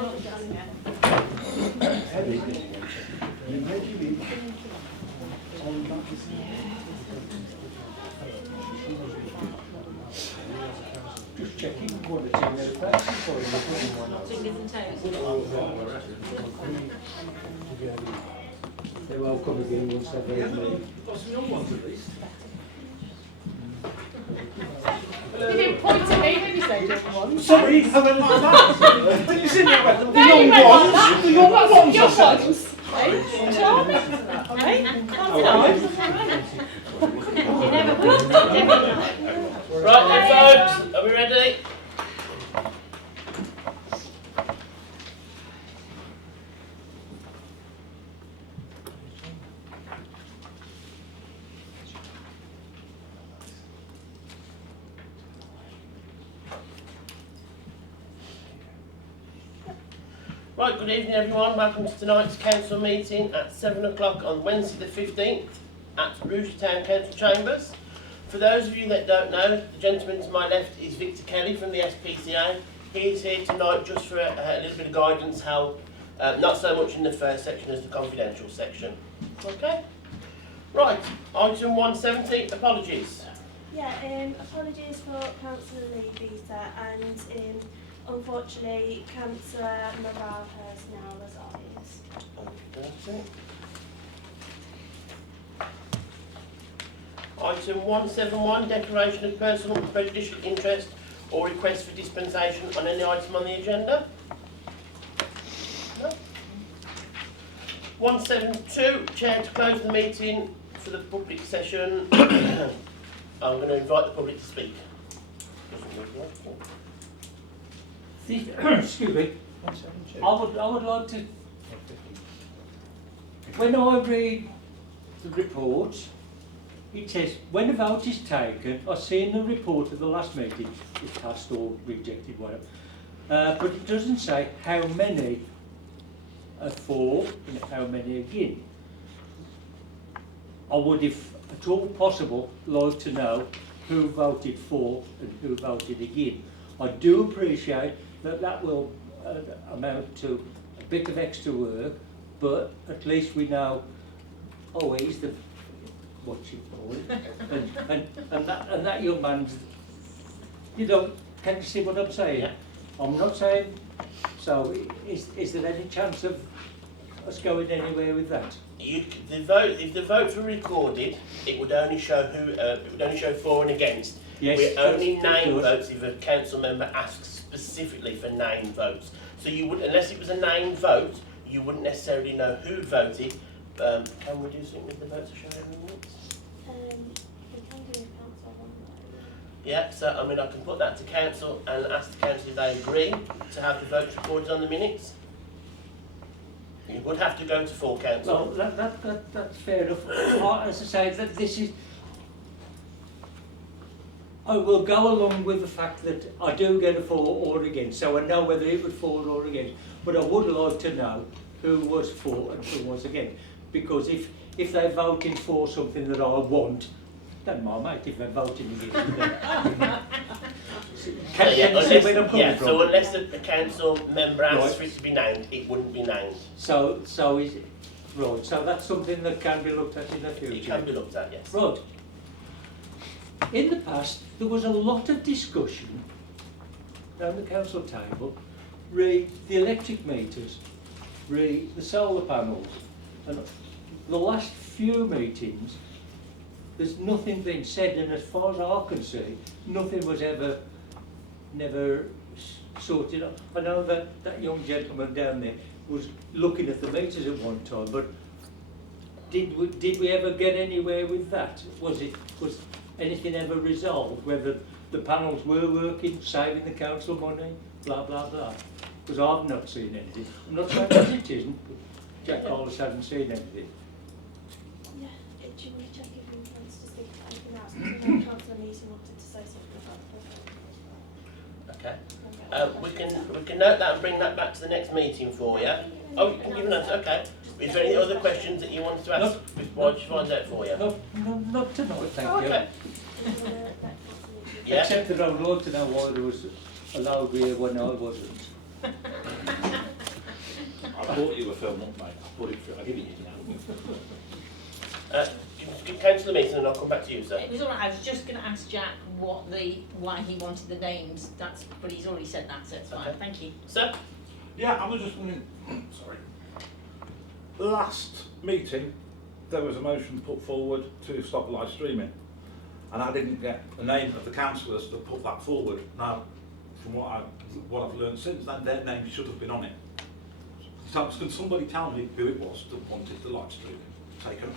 Just checking what it's in there. Fingers and toes. They will come again once they've heard me. Got some young ones at least. You didn't point at me when you said young ones. Sorry, I went like that. Didn't you see me? I went, the No, you young went like ones. that. The young ones, I Young said. ones. Hey, charming. Hey, that's nice. You never will. Right then, folks, are we ready? Right, good evening everyone, welcome to tonight's council meeting at 7 o'clock on Wednesday the 15th at Rugeley Town Council Chambers. For those of you that don't know, the gentleman to my left is Victor Kelly from the SPCA. He is here tonight just for a little bit of guidance, help, not so much in the first section as the confidential section. Okay? Right, item 170, apologies. Yeah, apologies for Councillor Lee Vita and unfortunately Councillor Morale has now resigned. Okay. Item 171, declaration of personal and prejudicial interest or request for dispensation on any item on the agenda. No. 172, chair to close the meeting for the public session. I'm going to invite the public to speak. Excuse me. I would like to. When I read the report, it says when a vote is taken. I see in the report of the last meeting it passed or rejected, whatever. But it doesn't say how many are for and how many again. I would, if at all possible, like to know who voted for and who voted again. I do appreciate that will amount to a bit of extra work, but at least we know, oh, he's the, what you call it, and that young man's, you know, can you see what I'm saying? Yeah. I'm not saying, so is there any chance of us going anywhere with that? If the votes were recorded, it would only show who, it would only show for and against. Yes, we only that's name good. votes if a council member asks specifically for named votes. So you would, unless it was a named vote, you wouldn't necessarily know who voted. Can we do something with the votes showing in the minutes? We can do a council one. Yeah, so I mean I can put that to council and ask the council if they agree to have the votes recorded on the minutes. You would have to go to full council. Well, that's fair enough. As I say, that this is. I will go along with the fact that I do get a for or against, so I know whether it would for or against. But I would like to know who was for and who was against, because if they're voting for something that I want, then my mate, if they're voting against it, can you see where I'm coming from? So unless a council member asks Right. for it to be named, it wouldn't be named. So is it, right? So that's something that can be looked at in the future. It can be looked at, yes. Right. In the past, there was a lot of discussion around the council table, re the electric meters, re the solar panels, and the last few meetings, there's nothing been said, and as far as I can see, nothing was never sorted out. I know that young gentleman down there was looking at the meters at one time, but did we ever get anywhere with that? Was anything ever resolved, whether the panels were working, saving the council money, blah blah blah? Because I've not seen anything. I'm not saying that it isn't, but Jack Hollis hasn't seen anything. Yeah, do you want to check if he wants to speak to anything else? Because I know Councillor Neeson wanted to say something about Okay. We can note that and bring that back to the next meeting for you. Oh, you can give an answer. Okay. Is there any other questions that you wanted to ask before I find out for you? No, not tonight, thank you. Okay. Yeah. Except that I would like to know why there was a loud here when I wasn't. thought you were filming up, mate. I put it through. I'll give it you now. Councillor Meeson, and I'll come back to you, sir. It was all right. I was just going to ask Jack why he wanted the names. But he's already said that, so it's fine. Okay. Thank you. Sir? Yeah, I was just wondering, sorry. Last meeting, there was a motion put forward to stop live streaming. And I didn't get the name of the councillors that put that forward. Now, from what I've learned since then, their name should have been on it. So can somebody tell me who it was that wanted the live streaming taken?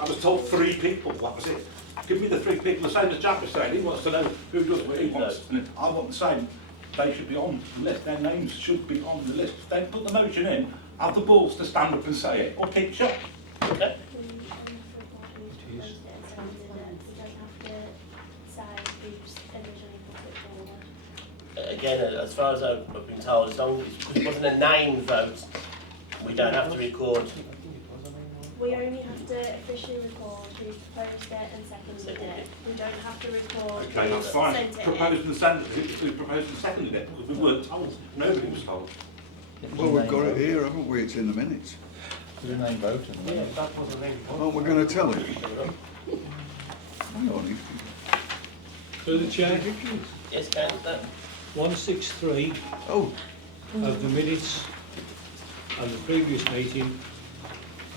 I was told 3 people, that was it. Give me the 3 people, the same as Jack was saying. He wants to know who does what he wants. And I want the same. They should be on the list. Their names should be on the list. If they put the motion in, have the balls to stand up and say it, or keep shut. Okay. Again, as far as I've been told, as long as it wasn't a name vote, we don't have to record. We only have to officially record who proposed it and seconded it. We don't have to record Okay, who that's fine. sent it Proposed and seconded, who proposed and seconded it, because we weren't told. Nobody was told. Well, we've got it here, haven't we? It's in the minutes. The name vote. Yeah, that was a name vote. Aren't we going to tell him? Hang on. Through the chair, Yes, Councillor? 163 Oh, of the minutes of the previous meeting,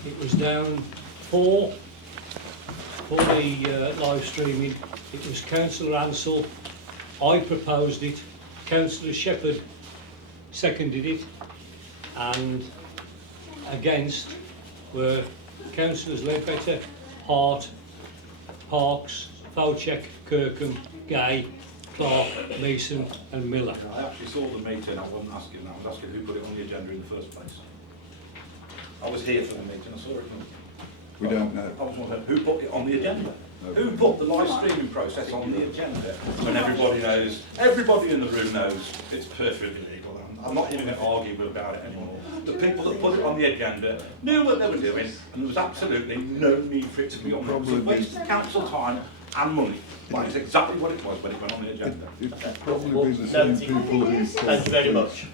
it was down 4 for the live streaming. It was Councillor Ansell, I proposed it, Councillor Shepherd seconded it, and against were Councillors Ledbetter, Hart, Parks, Fowcheck, Kirkham, Gay, Clark, Mason and Miller. I actually saw the meeting, I wasn't asking that, I was asking who put it on the agenda in the first place. I was here for the meeting, I saw it. we don't know. I was wondering who put it on the agenda? Who put the live streaming process on the agenda? When everybody knows, everybody in the room knows it's perfectly legal. I'm not even going to argue about it anymore. The people that put it on the agenda knew what they were doing, and there was absolutely no need for it to be on. It was a waste of council time and money. That is exactly what it was when it went on the agenda. It'd probably be the same people who Thank you very much.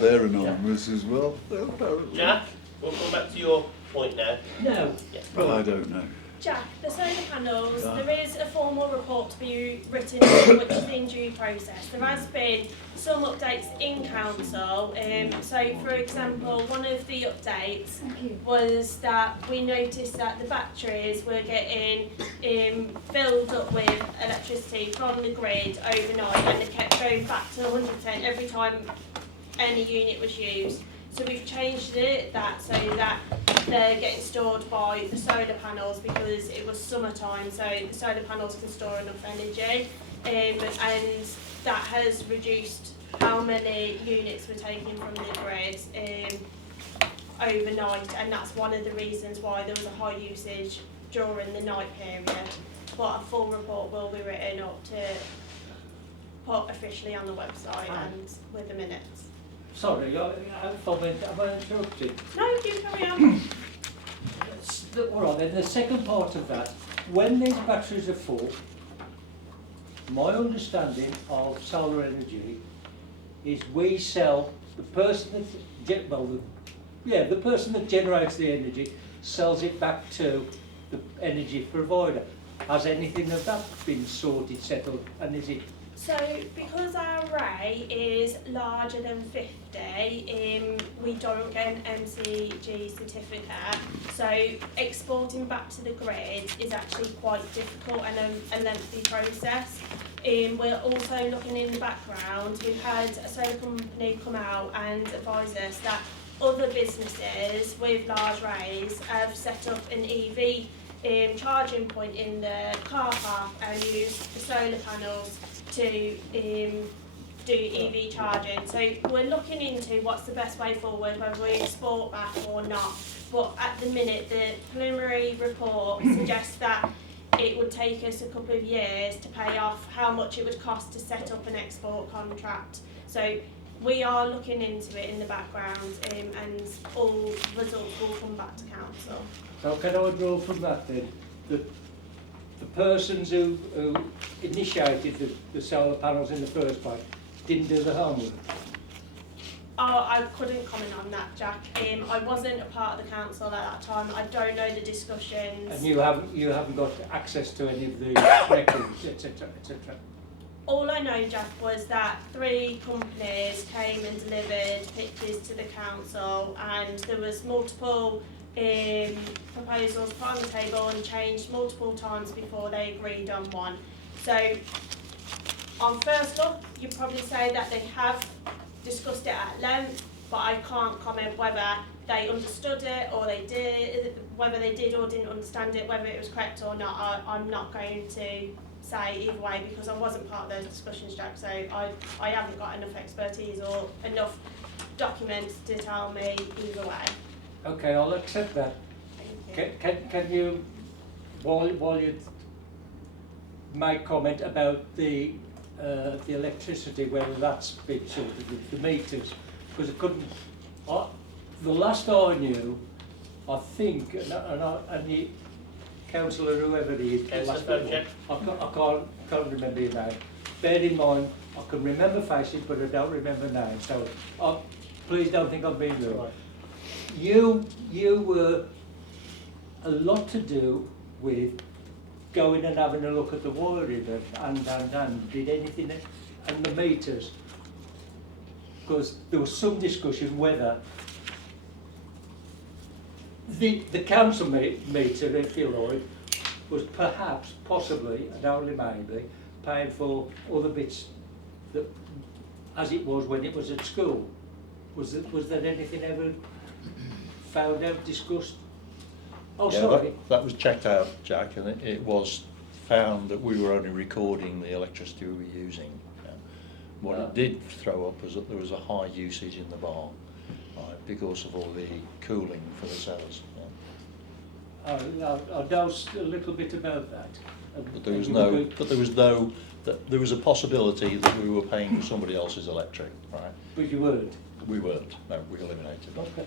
they're anonymous as well, apparently. Jack, we'll come back to your point now. No, Yes. Well, I don't know. Jack, the solar panels, there is a formal report to be written which is in due process. There has been some updates in council. So for example, one of the updates was that we noticed that the batteries were getting filled up with electricity from the grid overnight, and it kept going back to 100% every time any unit was used. So we've changed that so that they're getting stored by the solar panels, because it was summertime, so the solar panels can store enough energy, and that has reduced how many units we're taking from the grid overnight, and that's one of the reasons why there was a high usage during the night period. But a full report will be written up to put officially on the website and with the minutes. sorry, I interrupted. No, you carry on. All right, then the second part of that, when these batteries are full, my understanding of solar energy is we sell the person that the person that generates the energy sells it back to the energy provider. Has anything of that been sorted, settled, and is it? So, because our rate is larger than 50, we don't get an MCG certificate. So, exporting back to the grid is actually quite difficult and a lengthy process. We're also looking in the background. We've had a solar company come out and advise us that other businesses with large rays have set up an EV charging point in the car park and use the solar panels to do EV charging. So we're looking into what's the best way forward, whether we export back or not. But at the minute, the preliminary report suggests that it would take us a couple of years to pay off how much it would cost to set up an export contract. So we are looking into it in the background, and all results will come back to council. So can I draw from that then that the persons who initiated the solar panels in the first place didn't do the homework? Oh, I couldn't comment on that, Jack. I wasn't a part of the council at that time. I don't know the discussions. And you haven't got access to any of the records, etc., etc. All I know, Jack, was that 3 companies came and delivered pictures to the council, and there was multiple proposals put on the table and changed multiple times before they agreed on one. So, on first look, you'd probably say that they have discussed it at length, but I can't comment whether they understood it or they did, whether they did or didn't understand it, whether it was correct or not. I'm not going to say either way because I wasn't part of those discussions, Jack, so I haven't got enough expertise or enough documents to tell me either way. Okay, I'll accept that. Thank you. Can you, while you make comment about the electricity, whether that's been sorted with the meters, because it couldn't. The last I knew, I think, and the councillor, whoever he is, I can't remember his name. Bear in mind, I can remember faces, but I don't remember names. So please don't think I'm being rude. Right. You were a lot to do with going and having a look at the wiring and did anything, and the meters, because there was some discussion whether the council meter, if you like, was perhaps, possibly, and only maybe, paying for other bits that, as it was when it was at school. Was there anything ever found out, discussed? Oh, Yeah, sorry. that was checked out, Jack, and it was found that we were only recording the electricity we were using. What it did throw up was that there was a high usage in the bar, right, because of all the cooling for the cellars. I know a little bit about that. But there was a possibility that we were paying for somebody else's electric, right? But you weren't. We weren't. No, we eliminated it. Okay.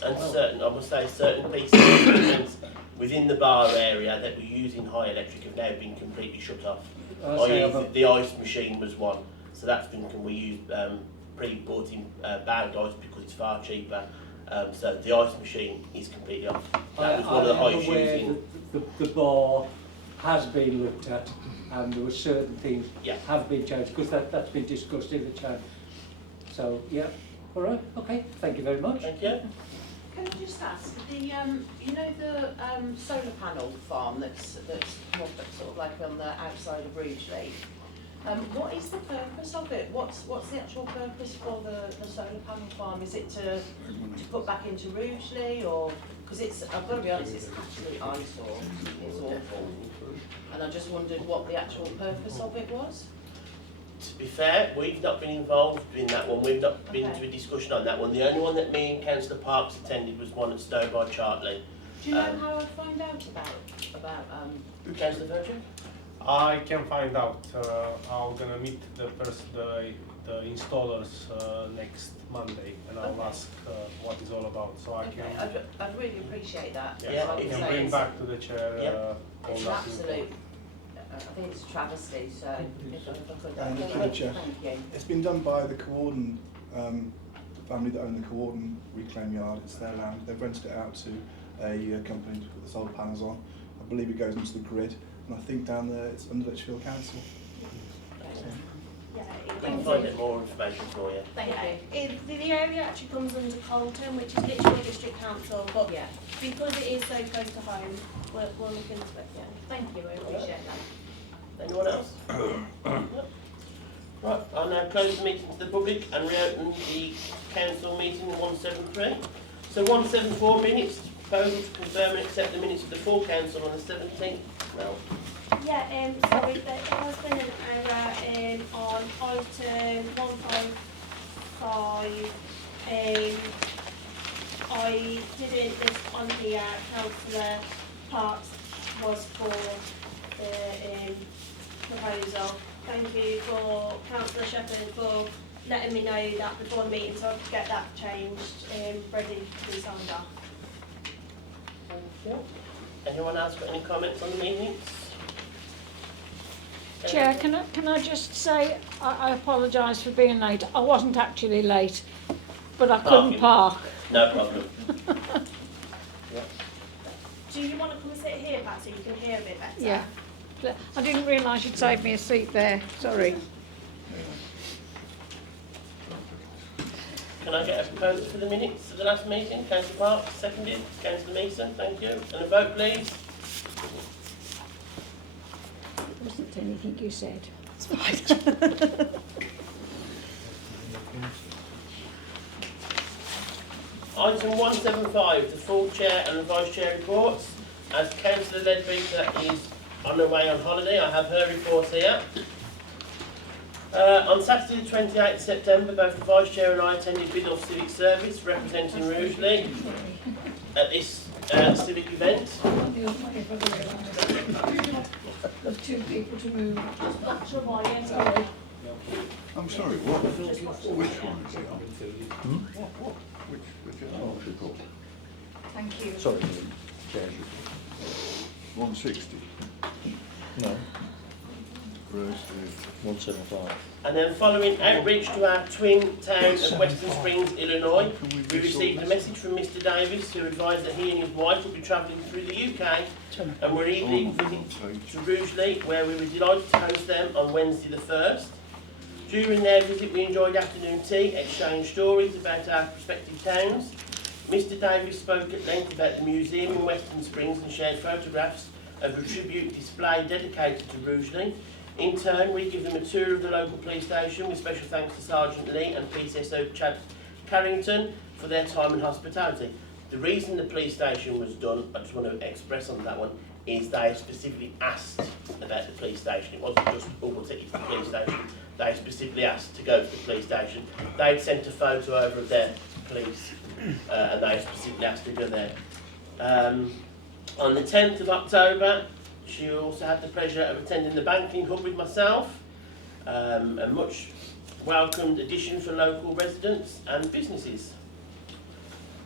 And certain, I must say, certain pieces of equipment within the bar area that were using high electric have now been completely shut off. The ice machine was one, so that's been, we use pre-bought in bagged ice because it's far cheaper. So the ice machine is completely off. That was one of the highest using. The bar has been looked at, and there were certain things have been changed because that's been discussed in the chat. So yeah, all right, okay, thank you very much. Thank you. Can I just ask, you know the solar panel farm that's more sort of like on the outside of Rugeley, what is the purpose of it? What's the actual purpose for the solar panel farm? Is it to put back into Rugeley, or, because it's, I've got to be honest, it's absolute eyesore, it's awful. And I just wondered what the actual purpose of it was. To be fair, we've not been involved in that one. We've not been to a discussion on that one. The only one that me and Councillor Parks attended was one at Stowe by Chartley. Do you know how I'd find out about Councillor Virgin? I can find out. I'm gonna meet the installers next Monday, and I'll ask what it's all about. So I can. I'd really appreciate that. Yeah, I can bring back to the chair all It's that absolute. info. I think it's a travesty. So if I could, Thank you. thank you. It's been done by the Corden, the family that own the Corden reclaim yard. It's their land. They've rented it out to a company to put the solar panels on. I believe it goes into the grid, and I think down there it's under Lichfield Council. Yeah, We can find out more information for you. Thank you. The area actually comes under Colton, which is Lichfield District Council, but Yeah. because it is so close to home, we'll look into it. Yeah. Thank you. I appreciate that. Anyone else? Right, I'll now close the meeting to the public and reopen the council meeting 173. So 174 minutes, proposal to confirm and accept the minutes of the full council on the 17th. Well, Yeah, sorry, there has been an error on item 155. I didn't list on here, Councillor Parks was for the proposal. Thank you for Councillor Shepherd for letting me know that before the meeting, so I could get that changed, ready to be signed off. thank you. Anyone else got any comments on the meetings? Chair, can I just say I apologise for being late. I wasn't actually late, but I couldn't park. No problem. Do you want to come and sit here, Pat, so you can hear a bit better? Yeah. I didn't realise you'd saved me a seat there. Sorry. Can I get a proposal for the minutes of the last meeting? Councillor Parks, seconded. Councillor Mason, thank you. And a vote, please. Wasn't anything you said. It's fine. Item 175, the full chair and the vice chair reports. As Councillor Leadbeater is on her way on holiday, I have her report here. On Saturday the 28th of September, both the Vice Chair and I attended Biddulph Civic Service representing Rugeley at this civic event. There's two people to move. I'm sorry, what? Which one is it on? Which report? Thank you. Sorry, Chair. 160. No, Rose, 175. And then following outreach to our twin town of Western Springs, Illinois, we received a message from Mr Davis who advised that he and his wife would be travelling through the UK and were evening visit to Rugeley, where we were delighted to host them on Wednesday the 1st. During their visit we enjoyed afternoon tea, exchanged stories about our prospective towns. Mr Davis spoke at length about the museum in Western Springs and shared photographs of a tribute display dedicated to Rugeley. In turn, we give them a tour of the local police station with special thanks to Sergeant Lee and PCSO Chad Carrington for their time and hospitality. The reason the police station was done, I just want to express on that one, is they specifically asked about the police station. It wasn't just, oh, we'll take you to the police station. They specifically asked to go to the police station. They'd sent a photo over of their police and they specifically asked to go there. On the 10th of October, she also had the pleasure of attending the banking hub with myself, a much welcomed addition for local residents and businesses.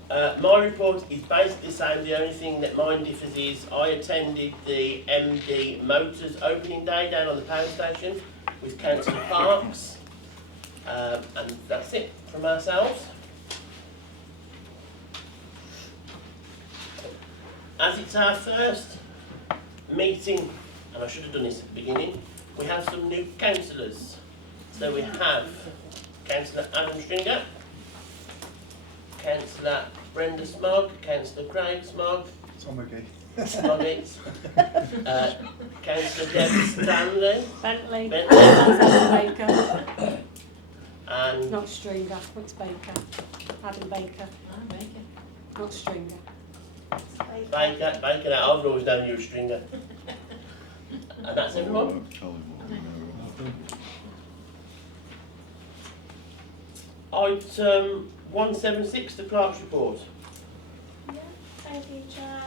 My report is basically the same. The only thing that mine differs is I attended the MD Motors opening day down on the power station with Councillor Parks, and that's it from ourselves. As it's our first meeting, and I should have done this at the beginning, we have some new councillors. So we have Councillor Adam Stringer, Councillor Brenda Smog, Councillor Craig Smog, Smoggy, Councillor Debbie Stanley, Bentley. Baker. And Not Stringer, it's Baker. Adam Baker. Not Stringer. Baker. I've always known you a Stringer. And that's everyone. Item 176, the clerk's report. Yeah, thank you, Chair.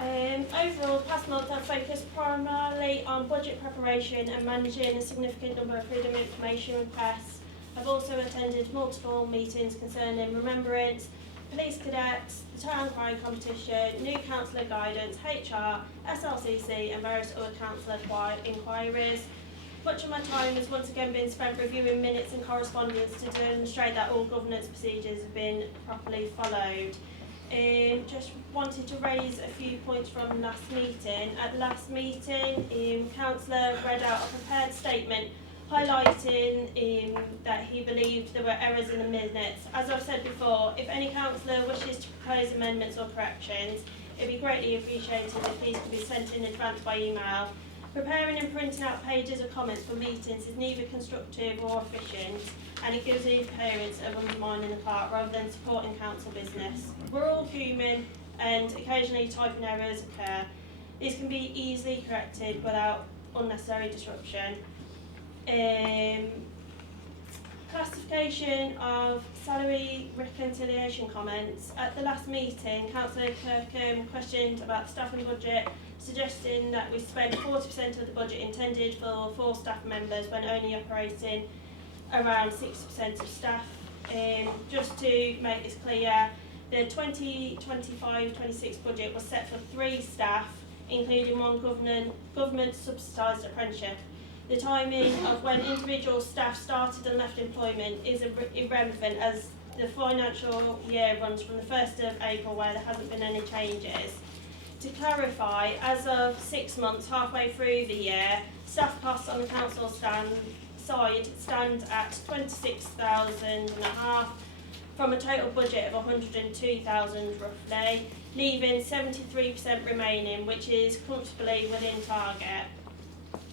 Overall, past month I focused primarily on budget preparation and managing a significant number of freedom of information requests. I've also attended multiple meetings concerning remembrance, police cadets, the town cry competition, new councillor guidance, HR, SLCC and various other councillor inquiries. Much of my time has once again been spent reviewing minutes and correspondence to demonstrate that all governance procedures have been properly followed. Just wanted to raise a few points from last meeting. At the last meeting, Councillor read out a prepared statement highlighting that he believed there were errors in the minutes. As I've said before, if any councillor wishes to propose amendments or corrections, it would be greatly appreciated if these could be sent in advance by email. Preparing and printing out pages of comments for meetings is neither constructive or efficient, and it gives the appearance of undermining the clerk rather than supporting council business. We're all human and occasionally typing errors occur. These can be easily corrected without unnecessary disruption. Classification of salary reconciliation comments. At the last meeting, Councillor Kirkham questioned about the staffing budget, suggesting that we spend 40% of the budget intended for 4 staff members when only operating around 60% of staff. Just to make this clear, the 2025-26 budget was set for 3 staff including one government subsidised apprenticeship. The timing of when individual staff started and left employment is irrelevant, as the financial year runs from the 1st of April, where there hasn't been any changes. To clarify, as of 6 months halfway through the year, staff costs on the council side stand at £26,500 from a total budget of £102,000 roughly, leaving 73% remaining, which is comfortably within target.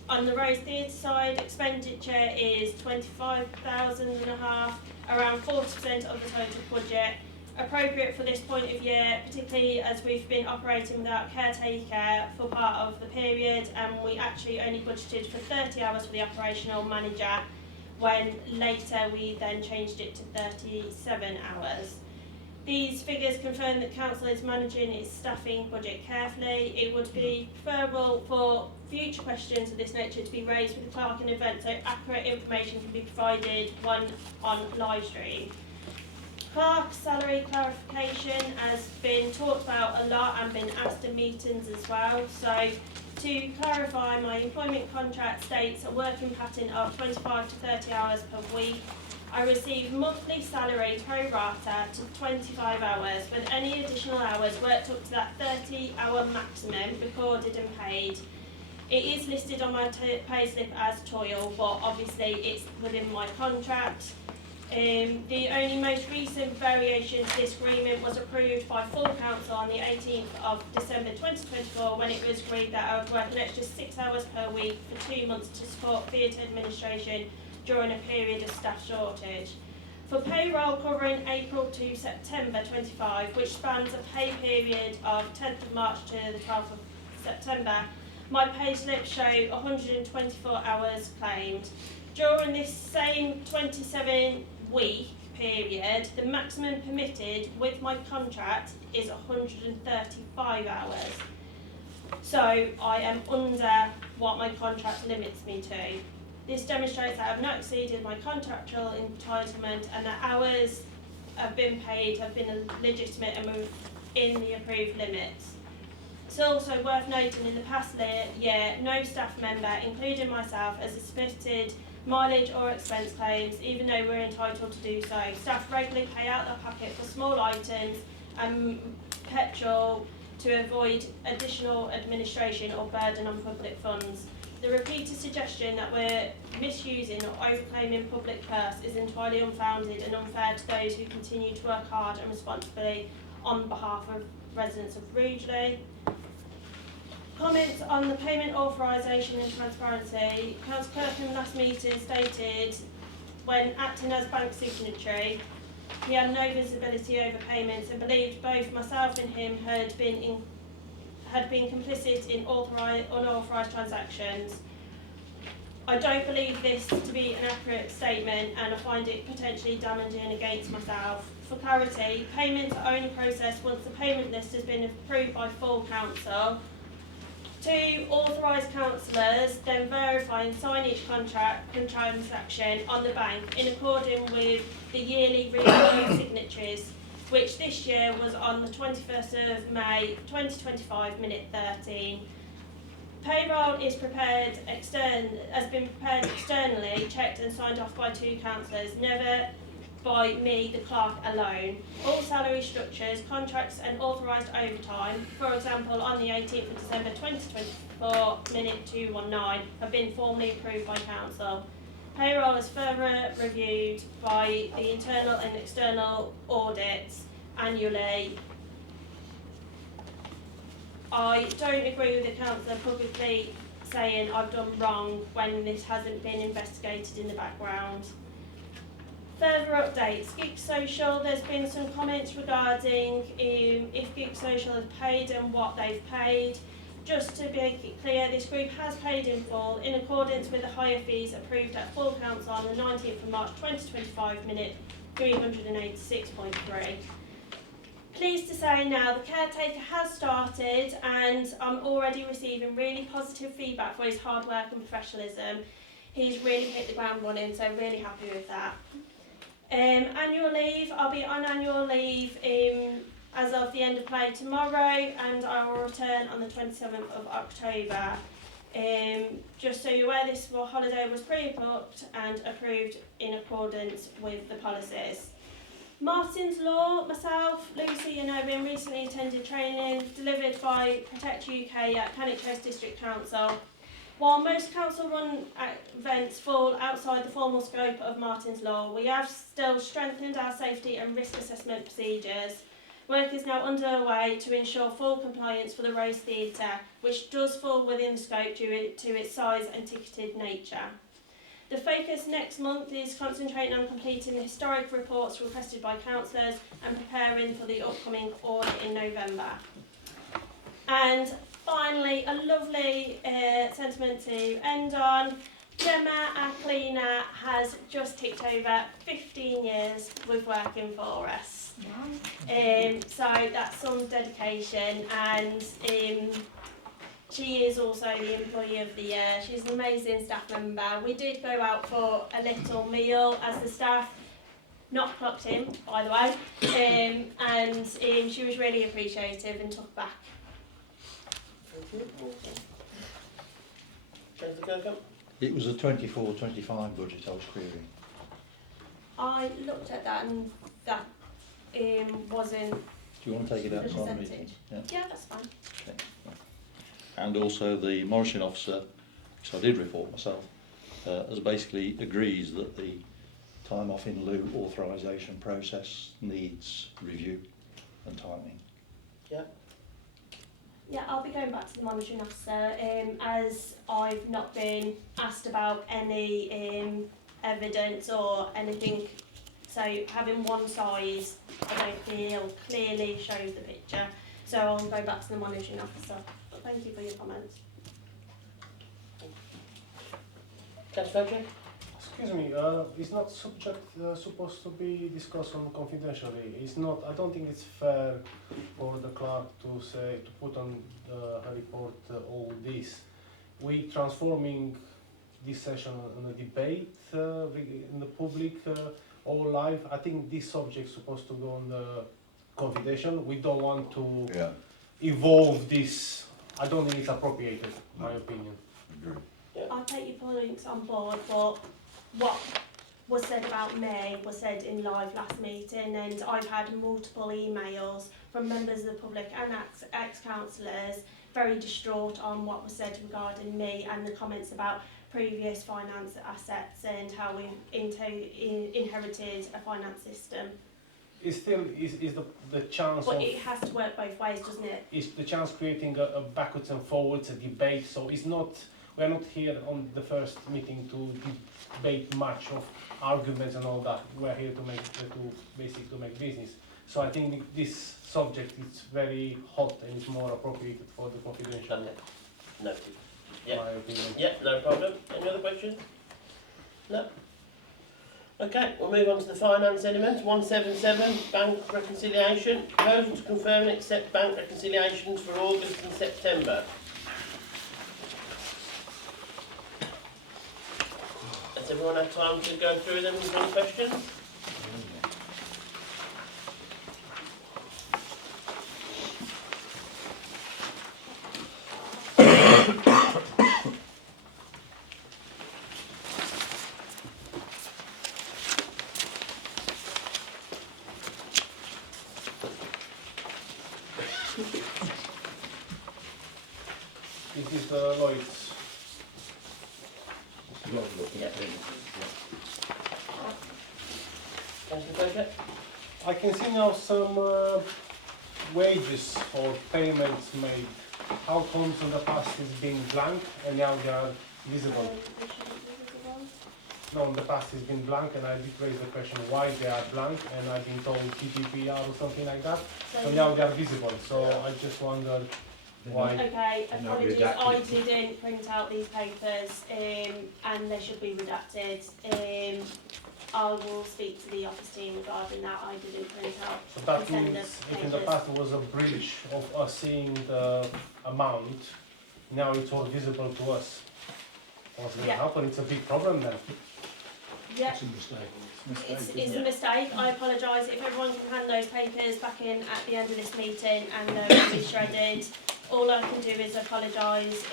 On the Rose Theatre side, expenditure is £25,500, around 40% of the total budget, appropriate for this point of year, particularly as we've been operating without caretaker for part of the period, and we actually only budgeted for 30 hours for the operational manager, when later we then changed it to 37 hours. These figures confirm that council is managing its staffing budget carefully. It would be preferable for future questions of this nature to be raised with the clerk in advance, so accurate information can be provided when on live stream. Clerk salary clarification has been talked about a lot and been asked in meetings as well. So to clarify, my employment contract states a working pattern of 25 to 30 hours per week. I receive monthly salary pro rata to 25 hours, with any additional hours worked up to that 30-hour maximum recorded and paid. It is listed on my payslip as toil, but obviously it's within my contract. The only most recent variation to this agreement was approved by full council on the 18th of December 2024, when it was agreed that I would work an extra 6 hours per week for 2 months to support theatre administration during a period of staff shortage. For payroll covering April to September 25, which spans a pay period of 10th of March to the 12th of September, my payslips show 124 hours claimed. During this same 27-week period, the maximum permitted with my contract is 135 hours. So I am under what my contract limits me to. This demonstrates that I have not exceeded my contractual entitlement, and that hours have been paid have been legitimate and within the approved limits. It's also worth noting in the past year, no staff member, including myself, has submitted mileage or expense claims, even though we're entitled to do so. Staff regularly pay out their pocket for small items and petrol to avoid additional administration or burden on public funds. The repeated suggestion that we're misusing or overclaiming public purse is entirely unfounded and unfair to those who continue to work hard and responsibly on behalf of residents of Rugeley. Comments on the payment authorisation and transparency. Councillor Kirkham last meeting stated, when acting as bank signatory, he had no visibility over payments and believed both myself and him had been complicit in unauthorised transactions. I don't believe this to be an accurate statement, and I find it potentially damaging against myself. For clarity, payments are only processed once the payment list has been approved by full council. 2 authorised councillors then verify and sign each contract and transaction on the bank in accordance with the yearly review signatories, which this year was on the 21st of May 2025, minute 13. Payroll is has been prepared externally, checked and signed off by 2 councillors, never by me, the clerk, alone. All salary structures, contracts and authorised overtime, for example on the 18th of December 2024, minute 219, have been formally approved by council. Payroll is further reviewed by the internal and external audits annually. I don't agree with the councillor publicly saying I've done wrong when this hasn't been investigated in the background. Further updates, Geek Social, there's been some comments regarding if Geek Social has paid and what they've paid. Just to make it clear, this group has paid in full in accordance with the higher fees approved at full council on the 19th of March 2025, minute 386.3. Pleased to say now the caretaker has started, and I'm already receiving really positive feedback for his hard work and professionalism. He's really hit the ground running, so really happy with that. Annual leave, I'll be on annual leave as of the end of play tomorrow, and I will return on the 27th of October. Just so you're aware, this holiday was pre-booked and approved in accordance with the policies. Martin's Law, myself, Lucy and Owen recently attended training delivered by Protect UK at Cannock Chase District Council. While most council-run events fall outside the formal scope of Martin's Law, we have still strengthened our safety and risk assessment procedures. Work is now underway to ensure full compliance for the Rose Theatre, which does fall within the scope due to its size and ticketed nature. The focus next month is concentrating on completing the historic reports requested by councillors and preparing for the upcoming audit in November. And finally, a lovely sentiment to end on. Gemma, our cleaner, has just ticked over 15 years with working for us. So that's some dedication, and she is also the Employee of the Year. She's an amazing staff member. We did go out for a little meal as the staff, not clocked in, by the way, and she was really appreciative and took back. Thank you. Councillor Kirkham? It was a 24-25 budget I was querying. I looked at that and that wasn't. Do you want to take it outside the meeting? percentage. Yeah. Yeah, that's fine. Okay. And also the monitoring officer, which I did report myself, has basically agrees that the time off in lieu authorisation process needs review and tightening. Yeah. Yeah, I'll be going back to the monitoring officer as I've not been asked about any evidence or anything. So having one size, I don't feel clearly shows the picture. So I'll go back to the monitoring officer. But thank you for your comments. Councillor Fletcher? Excuse me, is not subject supposed to be discussed on confidentially? It's not. I don't think it's fair for the clerk to say to put on her report all this. We transforming this session on a debate in the public all live. I think this subject supposed to go on the confidential. We don't want to evolve this. I don't think it's appropriate, my opinion. Agree. I'll take your points on board, but what was said about me was said in live last meeting, and I've had multiple emails from members of the public and ex-councillors very distraught on what was said regarding me and the comments about previous finance assets and how we've inherited a finance system. Is still is the chance But of it has to work both ways, doesn't it? is the chance creating a backwards and forwards a debate. So it's not. We're not here on the first meeting to debate much of arguments and all that. We're here to make business. So I think this subject is very hot and it's more appropriate for the confidential. Okay. Noted. Yeah. My opinion. Yeah, no problem. Any other questions? No? Okay, we'll move on to the finance element. 177, bank reconciliation. Proposal to confirm and accept bank reconciliations for August and September. Has everyone had time to go through them with any questions? This is Lloyd's. Yeah. Councillor Fletcher? I can see now some wages or payments made. How comes in the past it's been blank and now they are visible? No, in the past it's been blank and I did raise the question why they are blank and I've been told PPPR or something like that. So now they are visible. So I just wondered why. Okay, They're not apologies, I redacted. didn't print out these papers and they should be redacted. I will speak to the office team regarding that. I didn't print out. So that and send means the if in the papers. past there was a breach of us seeing the amount, now it's all visible to us. What's going to Yeah. happen? It's a big problem then. Yeah, It's a mistake. it's a mistake. I apologise. If everyone can hand those papers back in at the end of this meeting and they'll be shredded, all I can do is apologise.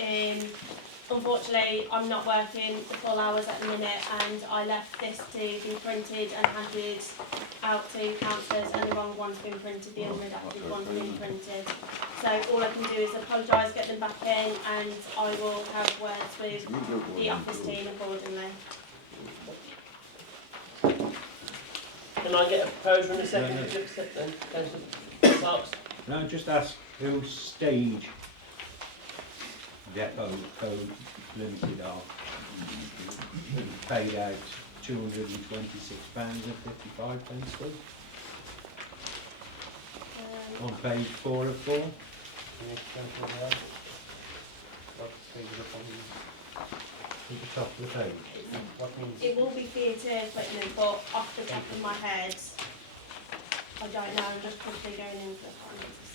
Unfortunately, I'm not working the full hours at the minute, and I left this to be printed and handed out to councillors, and the wrong one's been printed, the unredacted one's been printed. So all I can do is apologise, get them back in, and I will have words with the office team accordingly. Can I get a proposal in a second to accept then? Councillor Parks? Can I just ask who Stage Depot Code Limited are? Who paid out £226.55 to? On page 4 of 4? Can you explain to me that? What page is it on? At the top of the page. What means? It will be theatre equipment, but off the top of my head, I don't know. I'm just quickly going into the finances.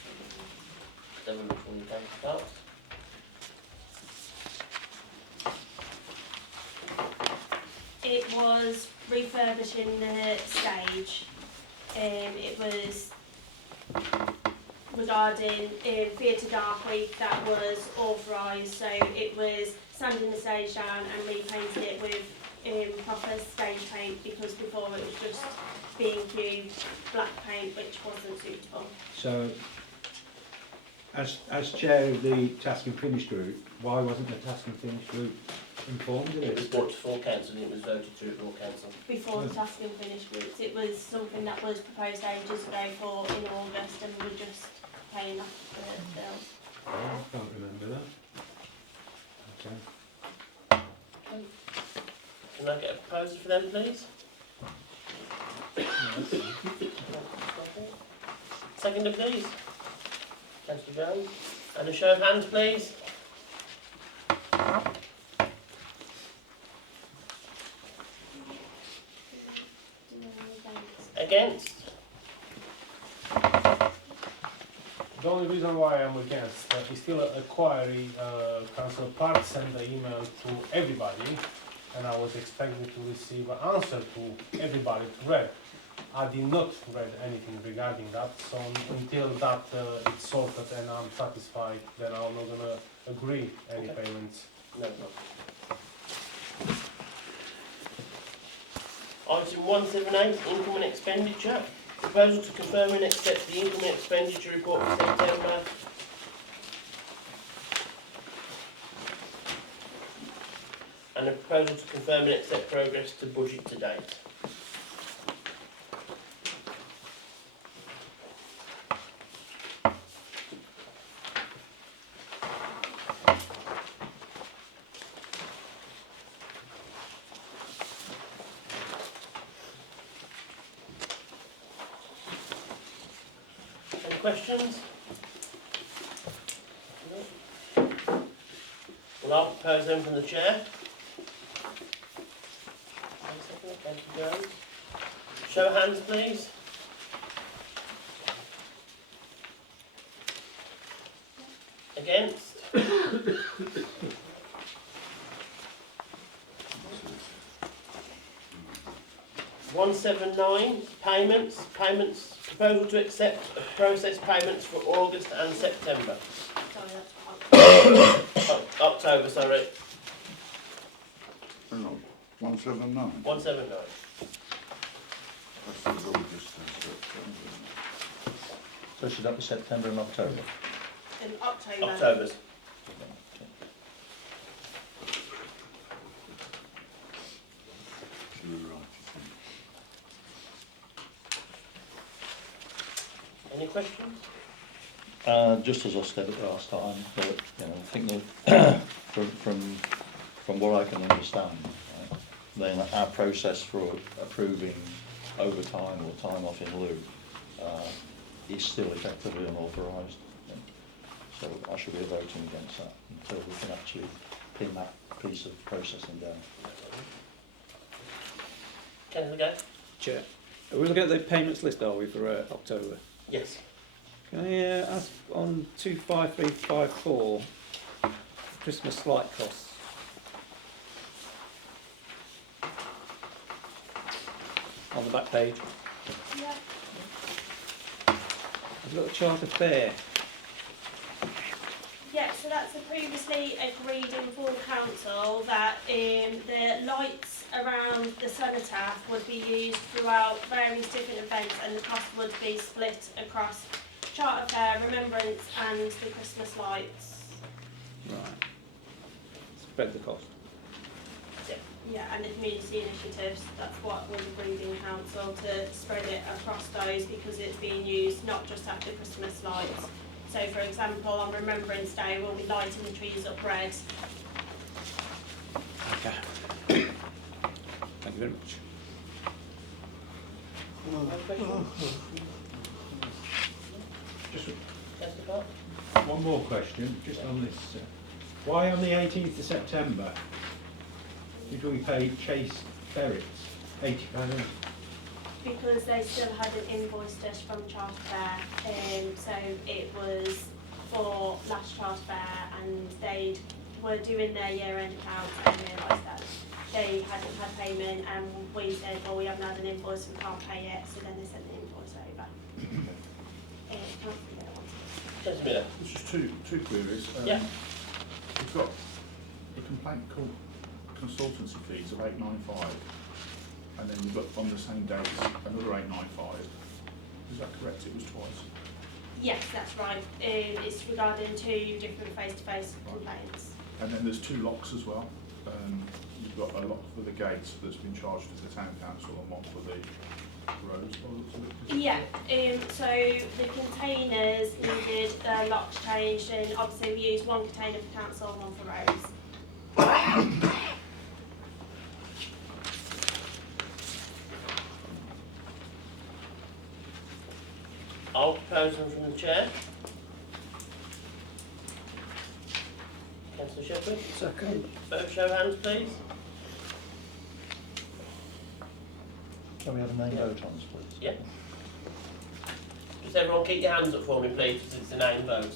Seven from Councillor Parks. It was refurbishing the stage. It was regarding Theatre Dark Week that was authorised, so it was sanding the stage down and repainting it with proper stage paint, because before it was just B&Q black paint, which wasn't suitable. So, as chair of the Task and Finish group, why wasn't the Task and Finish group informed of It was it? brought to full council and it was voted through at full council. Before the task and finish groups, it was something that was proposed ages ago for in August, and we were just paying off the bills. Oh, I can't remember that. Okay. Can I get a proposal for them, please? Seconder, please. Councillor Jones. And a show of hands, please. Against? The only reason why I'm against is still a query. Councillor Park sent the email to everybody, and I was expecting to receive an answer to everybody to read. I did not read anything regarding that, so until that it's sorted and I'm satisfied, then I'm not gonna agree any Okay. payments. No, no. Item 178, income and expenditure. Proposal to confirm and accept the income and expenditure report for September. And a proposal to confirm and accept progress to budget to date. Any questions? No. Well, I'll propose them from the chair. Councillor Jones. Show of hands, please. Against? 179, payments. Proposal to accept process payments for August and September. Sorry, that's October, sorry. Hang on, 179. 179. That's the August and September. So should that be September and October? in October. October's. You were right, I think. Any questions? Just as I said at the last time, but you know, I think that from what I can understand, right, then our process for approving overtime or time off in lieu is still effectively unauthorised. Yeah. So I should be voting against that until we can actually pin that piece of processing down. Can we go? Chair, are we looking at the payments list, are we, for October? Yes. Can I ask on 25354, Christmas flight costs? on the back page. Yeah. I've got a charter fair. Yeah, so that's a previously agreed in full council that the lights around the cenotaph would be used throughout various different events, and the cost would be split across Charter Fair, Remembrance and the Christmas lights. Right. Spread the cost. Yeah, and the community initiatives, that's what was agreed in council, to spread it across those, because it's being used not just at the Christmas lights. So for example, on Remembrance Day we'll be lighting the trees up red. Okay. Thank you very much. Just Councillor Clark? one more question, just on this. Why on the 18th of September did we pay Chase Ferrets £80? Because they still hadn't invoiced us from Charter Fair, so it was for last Charter Fair, and they were doing their year-end accounts and realised that they hadn't had payment, and we said, well, we haven't had an invoice, we can't pay it, so then they sent the invoice over. Councillor Miller? There's just two queries. Yeah. We've got a complaint called consultancy fees of £895, and then you've got on the same date another £895. Is that correct? It was twice. Yes, that's right. It's regarding two different face-to-face complaints. And then there's two locks as well. You've got a lock for the gates that's been charged to the town council and one for the roads. Yeah, so the containers needed their locks changed, and obviously we use one container for council and one for roads. I'll propose them from the chair. Councillor Shepherd? Second. Vote of show of hands, please. Can we have a name vote on this, please? Yeah. Just everyone keep your hands up for me, please, because it's a name vote.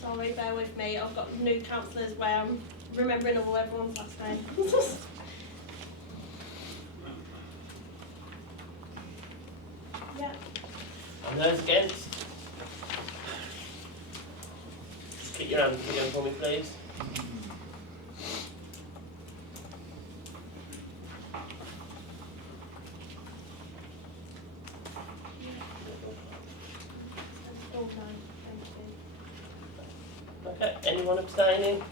Sorry, bear with me. I've got new councillors where I'm remembering all everyone's last name. Yeah. And those against? Just keep your hands again for me, please. Oh, no, thank you. Okay, anyone abstaining?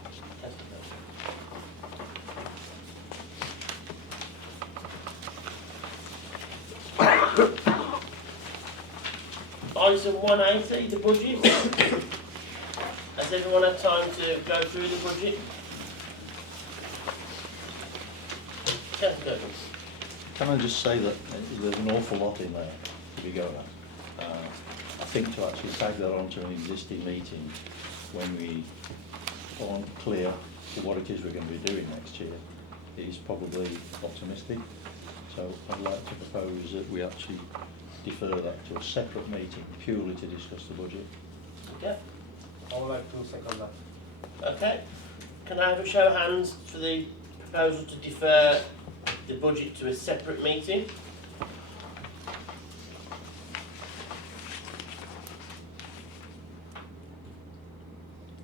Item 180, the budget. Has everyone had time to go through the budget? Councillor Evans. Can I just say that there's an awful lot in there to be going at. I think to actually tag that onto an existing meeting when we aren't clear to what it is we're going to be doing next year is probably optimistic. So I'd like to propose that we actually defer that to a separate meeting purely to discuss the budget. Okay. I would like to second that. Okay. Can I have a show of hands for the proposal to defer the budget to a separate meeting?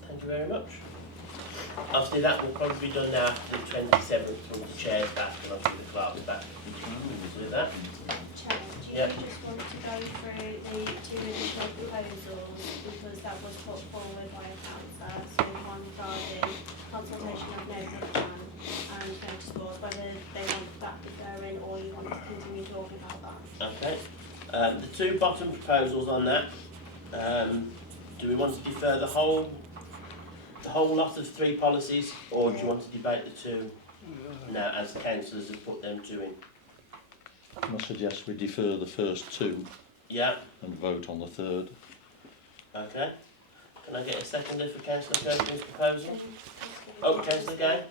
Thank you very much. Obviously that will probably be done now after the 27th when the chair's back and obviously the clerk is back. With that. Chair, do you Yeah. just want to go through the two additional proposals, because that was put forward by a councillor, so one regarding consultation of no plan and notice board, whether they want that deferring or you want to continue talking about that? Okay. The two bottom proposals on that, do we want to defer the whole lot of three policies, or do you want to debate the two now as the councillors have put them two in? I suggest we defer the first two Yeah, and vote on the third. okay. Can I get a seconder for Councillor Kirkland's proposal? Oh, Councillor Gay?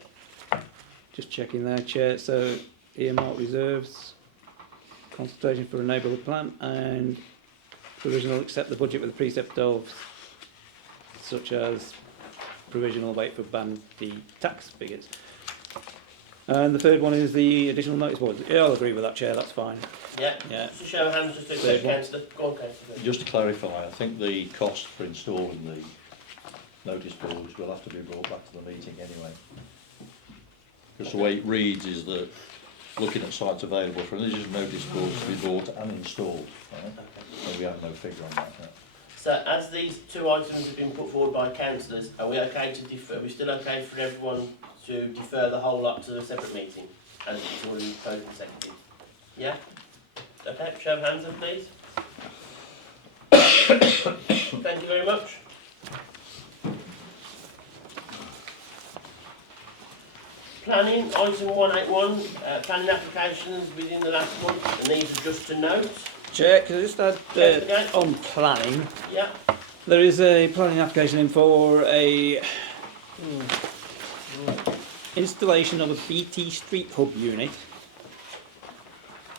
Just checking there, Chair. So earmark reserves, consultation for a neighbourhood plan, and provisional accept the budget with the precept of such as provisional wait for band the tax figures. And the third one is the additional notice boards. Yeah, I'll agree with that, Chair. That's fine. Yeah. Yeah. Just a show of hands, just to accept, Councillor. Go on, Councillor. Just to clarify, I think the cost for installing the notice boards will have to be brought back to the meeting anyway. Because the way it reads is that looking at sites available for religious notice boards to be bought and installed. Right? So we have no figure on that yet. So as these two items have been put forward by councillors, are we okay to defer? Are we still okay for everyone to defer the whole lot to a separate meeting, as it's already proposed and seconded? Yeah? Okay, show of hands then, please. Thank you very much. Planning, item 181, planning applications within the last month, and these are just to note. Chair, can I just add Councillor Gay? on planning? Yeah. There is a planning application in for a installation of a BT Street Hub unit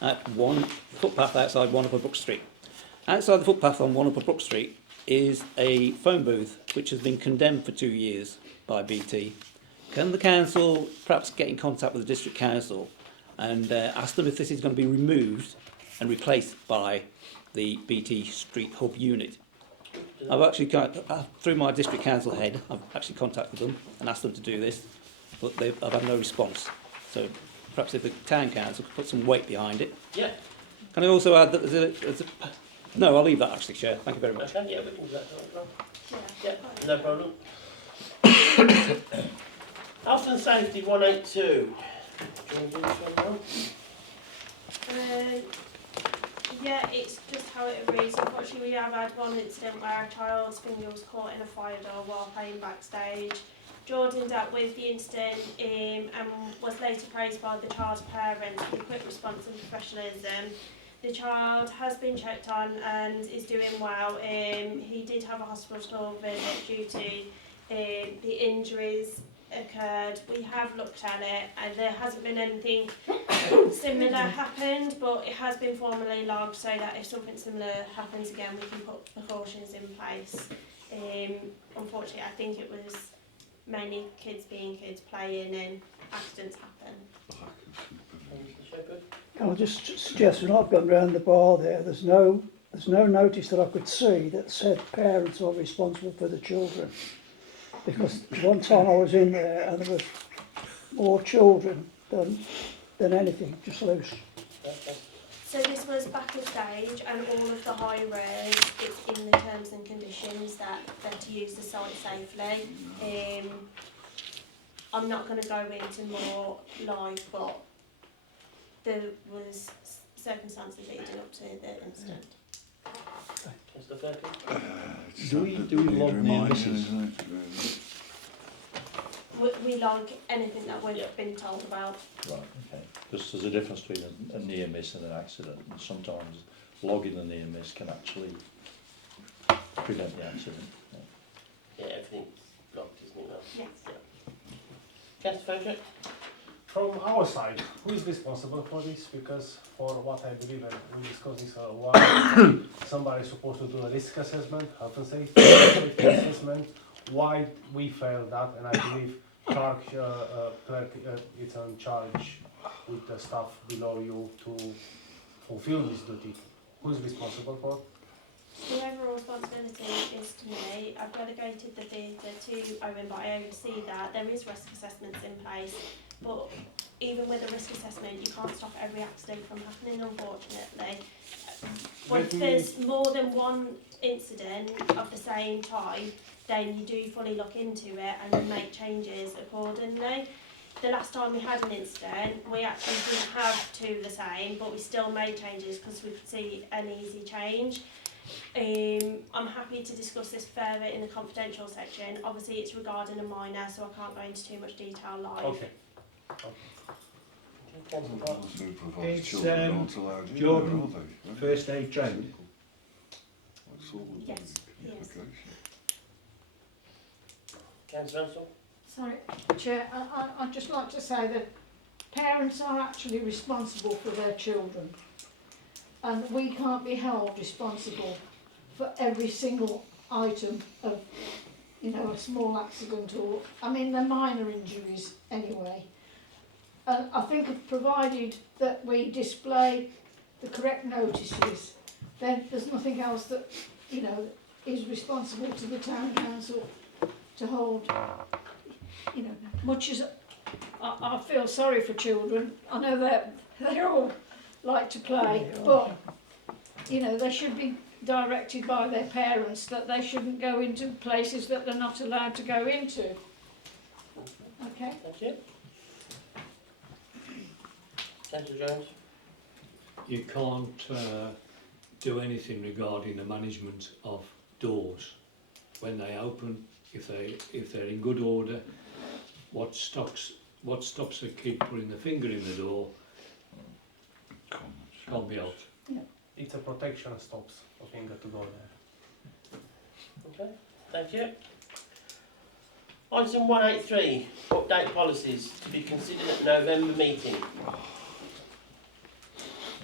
at one footpath outside 1 Upper Brook Street. Outside the footpath on 1 Upper Brook Street is a phone booth which has been condemned for 2 years by BT. Can the council perhaps get in contact with the district council and ask them if this is going to be removed and replaced by the BT Street Hub unit? I've actually, through my district council head, I've actually contacted them and asked them to do this, but I've had no response. So perhaps if the town council could put some weight behind it. Yeah. Can I also add that there's a no, I'll leave that actually, Chair. Thank you very much. Okay, yeah, we can do that. Yeah, no problem. Health and safety 182. Do you want to do this one now? Yeah, it's just how it reads. Unfortunately, we have had one incident where a child's finger was caught in a fire door while playing backstage. Jordan dealt with the incident and was later praised by the child's parents for the quick response and professionalism. The child has been checked on and is doing well. He did have a hospital visit due to the injuries occurred. We have looked at it and there hasn't been anything similar happened, but it has been formally logged so that if something similar happens again we can put precautions in place. Unfortunately I think it was mainly kids being kids playing and accidents happen. Can I just suggest when I've gone round the bar there's no notice that I could see that said parents are responsible for the children. Because one time I was in there and there were more children than anything, just loose. So this was backstage and all of the high res, it's in the terms and conditions that they're to use the site safely. I'm not going to go into more live, but there was circumstances leading up to the incident. Do we log near misses? We log anything that we've been told about. Right, okay. Because there's a difference between a near miss and an accident, and sometimes logging a near miss can actually prevent the accident. Yeah, everything's locked, isn't it? Yes. Yeah. Councillor Frederick? From our side, who is responsible for this? Because for what I believe, and we discussed this a while, somebody is supposed to do a risk assessment, health and safety assessment. Why we failed that, and I believe clerk is in charge with the staff below you to fulfill this duty. Who is responsible for it? The overall responsibility is to me. I've delegated the theatre to Owen, but I oversee that. There is risk assessments in place, but even with a risk assessment, you can't stop every accident from happening, unfortunately. Once there's more than one incident of the same type, then you do fully look into it and then make changes accordingly. The last time we had an incident, we actually didn't have two the same, but we still made changes because we could see an easy change. I'm happy to discuss this further in the confidential section. Obviously it's regarding a minor, so I can't go into too much detail live. Okay. Councillor Clark. Is Jordan first aid trained? Yes, yes. Councillor Ansell. Sorry, Chair, I'd just like to say that parents are actually responsible for their children, and we can't be held responsible for every single item of, you know, a small accident or, I mean, they're minor injuries anyway. I think provided that we display the correct notices, then there's nothing else that, you know, is responsible to the town council to hold. You know, much as I feel sorry for children, I know that they all like to play, but you know, they should be directed by their parents that they shouldn't go into places that they're not allowed to go into. Okay? Thank you. Councillor Jones. You can't do anything regarding the management of doors when they open. If they're in good order, what stops a kid putting the finger in the door can't be helped. Yeah. It's a protection stops for finger to go there. Okay, thank you. Item 183, update policies to be considered at November meeting.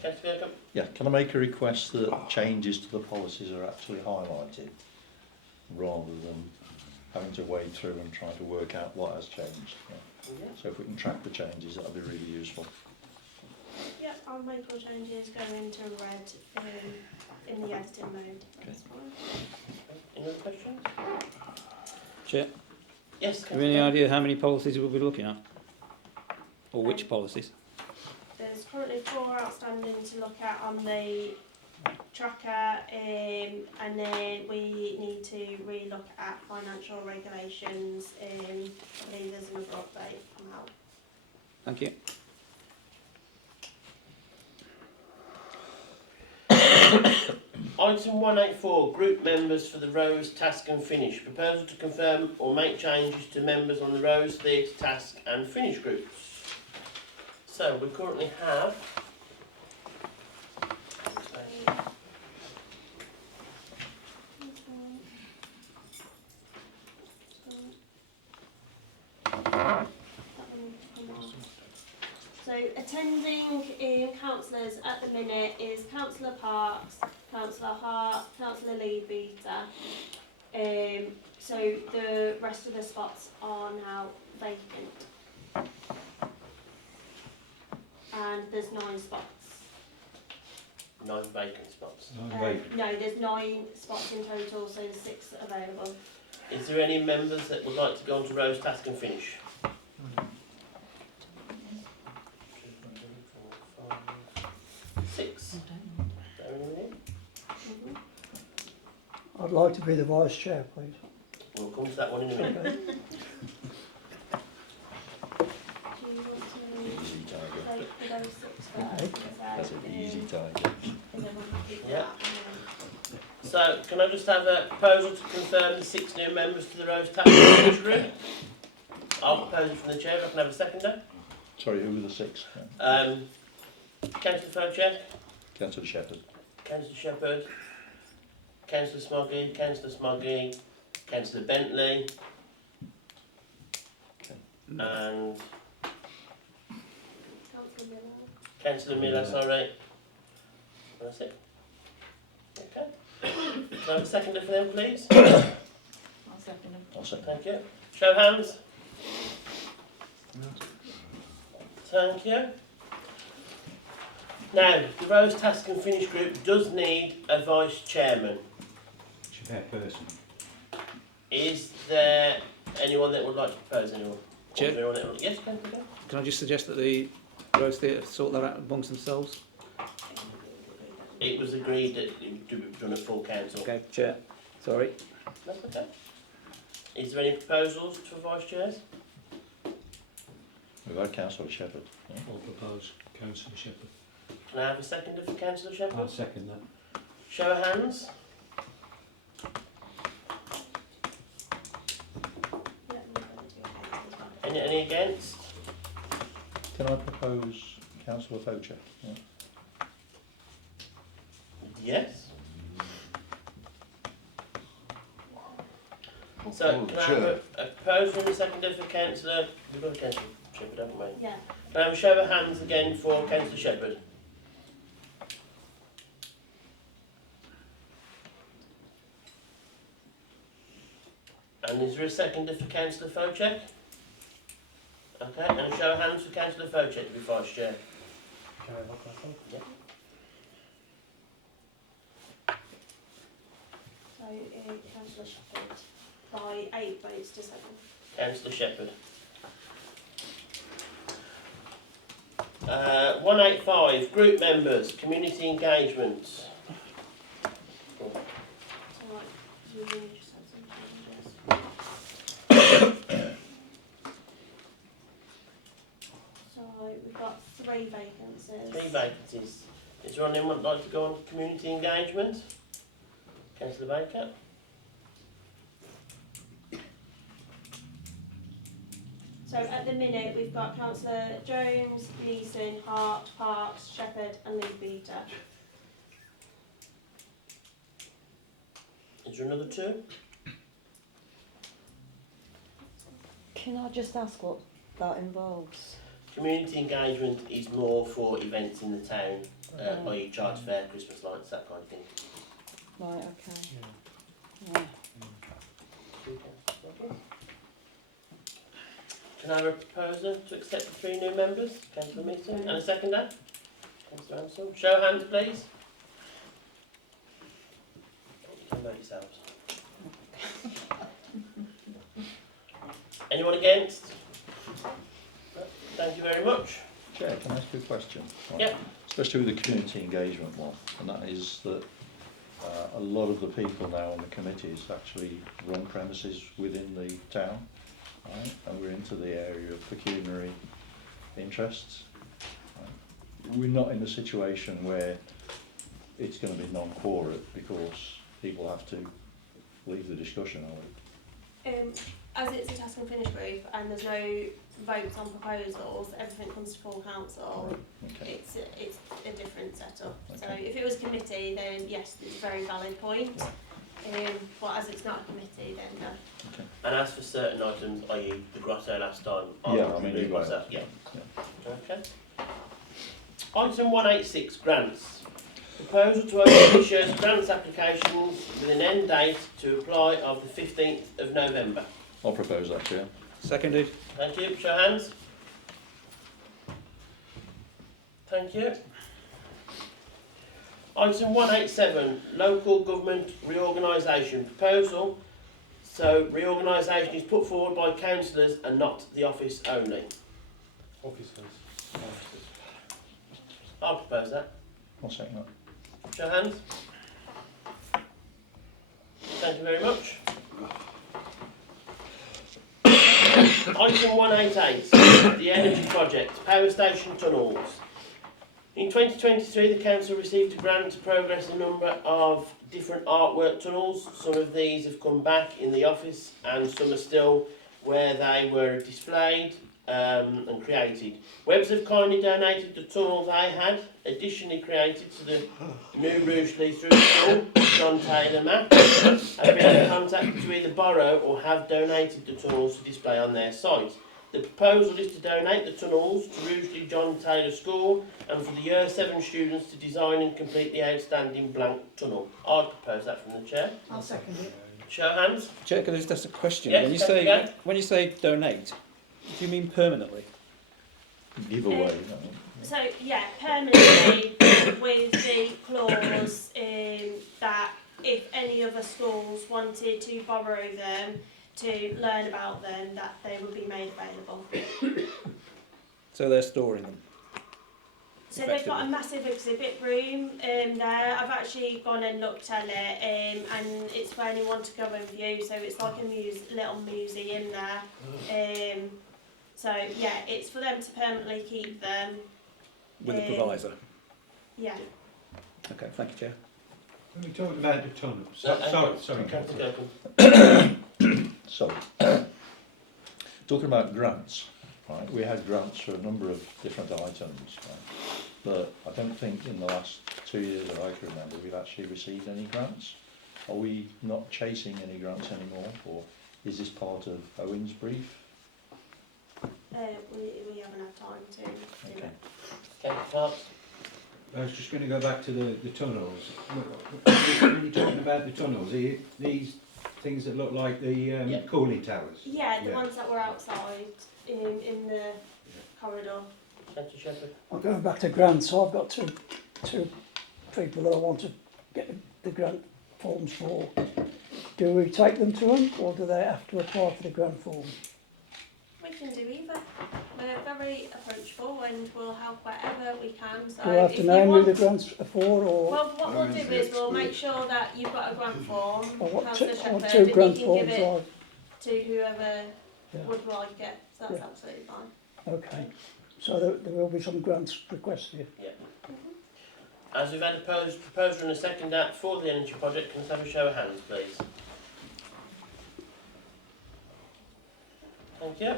Councillor Kirkham. Yeah, can I make a request that changes to the policies are actually highlighted rather than having to wade through and try to work out what has changed? Yeah. So if we can track the changes, that would be really useful. Yep, I'll make all changes, go into red in the editing mode. That's fine. Any other questions? Chair, Yes, have you any idea how many policies we'll be looking at? Or which policies? There's currently 4 outstanding to look at on the tracker, and then we need to re-look at financial regulations. I believe there's another update come out. Thank you. Item 184, group members for the Rose Task and Finish. Proposal to confirm or make changes to members on the Rose Theatre Task and Finish groups. So we currently have So attending councillors at the minute is Councillor Parks, Councillor Hart, Councillor Leadbeater. So the rest of the spots are now vacant. And there's 9 spots. 9 vacant spots. No, there's 9 spots in total, so there's 6 available. Is there any members that would like to go on to Rose Task and Finish? 6. I'd like to be the vice chair, please. We'll come to that one in a minute. Okay. Do you want to Easy target. vote for those 6 Okay. first? That's an easy target. And then we'll have to do Yeah. that. So, can I just have a proposal to confirm the 6 new members to the Rose Task and Finish group? I'll propose it from the chair. I can have a seconder. Sorry, who were the 6? Councillor Froche, Councillor Shepherd. Councillor Shepherd, Councillor Smoggy, Councillor Bentley, Okay. and Councillor Miller. Councillor Miller, sorry. That's it. Okay. Can I have a seconder for them, please? I'll second them. I'll second. Thank you. Show of hands. Thank you. Now, the Rose Task and Finish group does need a vice chairman. Chairperson. Is there anyone that would like to propose anyone? Chair? Anyone that would... Yes, Councillor. Can I just suggest that the Rose Theatre sort that out amongst themselves? It was agreed that it would be done at full council. Okay, Chair. Sorry. That's okay. Is there any proposals for vice chairs? We've had Councillor Shepherd. Yeah. I'll propose Councillor Shepherd. Can I have a seconder for Councillor Shepherd? I'll second that. Show of hands. Yeah, we're going to do it. Any against? Can I propose Councillor Faucher. Yeah. Yes. So, can I have a proposal and a seconder for Councillor... We've got a Councillor Shepherd, haven't we? Yeah. Can I have a show of hands again for Councillor Shepherd? And is there a seconder for Councillor Faucher? Okay, and a show of hands for Councillor Faucher to be Vice Chair. Can I vote myself? Yeah. So, Councillor Shepherd by 8 votes to 7. Councillor Shepherd. 185, group members, community engagements. So, you just have some changes. So, we've got 3 vacancies. 3 vacancies. Is there anyone who'd like to go on community engagement? Councillor Baker. So at the minute we've got Councillor Jones, Leeson, Hart, Parks, Shepherd and Lee Peter. Is there another 2? Can I just ask what that involves? Community engagement is more for events in the town, i.e. charge fair, Christmas lights, that kind of thing. Right, okay. Yeah. Can I have a proposer to accept the 3 new members? Councillor Meeson. And a seconder? Councillor Ansell. Show of hands, please. You can vote yourselves. Anyone against? No. Thank you very much. Chair, can I ask you a question? Right. Yeah. Especially with the community engagement one, and that is that a lot of the people now on the committees actually run premises within the town, right? And we're into the area of pecuniary interests. Right? We're not in a situation where it's going to be non-quorate because people have to leave the discussion, are we? As it's a task and finish group and there's no votes on proposals, everything comes to full council. Okay. It's a different setup. Okay. So if it was committee, then yes, it's a very valid point. But as it's not a committee, then no. Okay. And as for certain items, i.e. the grotto last time, Yeah, I mean, you got myself. it. Yeah. Okay. Item 186, grants. Proposal to open this year's grants applications with an end date to apply of the 15th of November. I'll propose that, Chair. Seconded. Thank you. Show of hands. Thank you. Item 187, local government reorganisation proposal. So reorganisation is put forward by councillors and not the office only. Officers. I'll propose that. I'll second that. Show of hands. Thank you very much. Item 188, the energy project, power station tunnels. In 2023, the council received a grant to progress a number of different artwork tunnels. Some of these have come back in the office and some are still where they were displayed and created. Webbs have kindly donated the tunnel they had additionally created to the new Rugeley through school. John Taylor Matt have been in contact to either borrow or have donated the tunnels to display on their site. The proposal is to donate the tunnels to Rugeley John Taylor School and for the Year 7 students to design and complete the outstanding blank tunnel. I'd propose that from the chair. I'll second it. Show of hands. Chair, can I just ask a question? Yes, when you say donate, do you mean permanently? Give away. So yeah, permanently with the clause that if any other schools wanted to borrow them to learn about them, that they would be made available. So they're storing them? So they've got a massive exhibit room there. I've actually gone and looked at it and it's for anyone to go and view, so it's like a little museum there. So yeah, it's for them to permanently keep them. With a provisor? Yeah. Okay, thank you, Chair. We talked about the tunnels. Sorry, Councillor. Sorry. Talking about grants, right, we had grants for a number of different items, right? But I don't think in the last 2 years that I can remember we've actually received any grants. Are we not chasing any grants anymore, or is this part of Owen's brief? We haven't had time to do Okay. it. Okay, Clark. I was just going to go back to the tunnels. When you're talking about the tunnels, are these things that look like the cooling towers? Yeah, the ones that were outside in the corridor. Councillor Shepherd. I'm going back to grants. I've got two people that I want to get the grant forms for. Do we take them to them, or do they have to apply for the grant form? We can do either. We're very approachable and we'll help wherever we can. So Do I have to if name you who want, the grants are for, or well, what we'll do is we'll make sure that you've got a grant form, I want Councillor I Shepherd, want and two you grant can forms? give it to whoever Yeah. would like it. So that's Yeah. absolutely fine. Okay, so there will be some grants requested. As we've had a proposer and a second out for the energy project, can I have a show of hands, please? Thank you.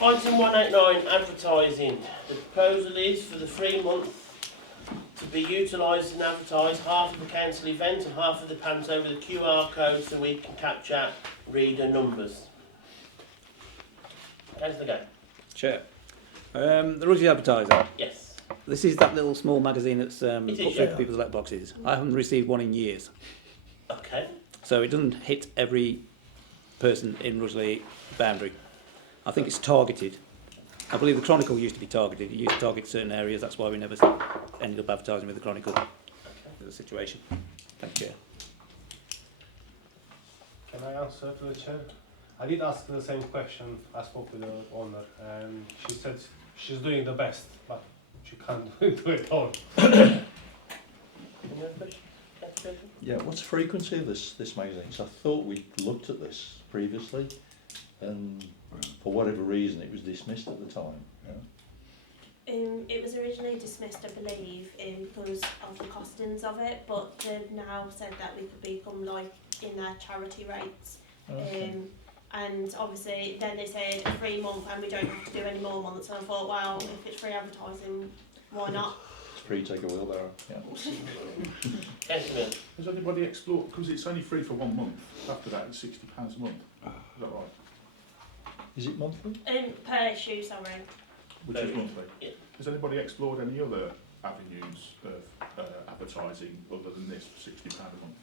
Item 189, advertising. The proposal is for the 3 month to be utilised and advertised half of the council event and half of the panto with a QR code so we can capture reader numbers. Councillor Gay. Chair. The Rugeley Advertiser. Yes. This is that little small magazine that's It put is, through yeah. to people's letterboxes. I haven't received one in years. Okay. So it doesn't hit every person in Rugeley boundary. I think it's targeted. I believe the Chronicle used to be targeted. It used to target certain areas. That's why we never ended up advertising with the Chronicle. The situation. Thank you. Can I answer to the chair? I did ask the same question. I spoke with the owner, and she said she's doing the best, but she can't do it all. Any other question? Councillor Shepherd? Yeah, what's the frequency of this magazine? So I thought we looked at this previously, and for whatever reason it was dismissed at the time. Yeah. It was originally dismissed, I believe, because of the costings of it, but they've now said that we could become like in their charity rates. Okay. And obviously then they said a 3 month and we don't have to do any more months, and I thought, well, if it's free advertising, why not? It's free, take a wheelbarrow. Yeah. Councillor Mills. Has anybody explored, because it's only free for 1 month, after that it's £60 a month, is that right? Is it monthly? Per issue, sorry. Which is monthly? Yeah. Has anybody explored any other avenues of advertising other than this for £60 a month?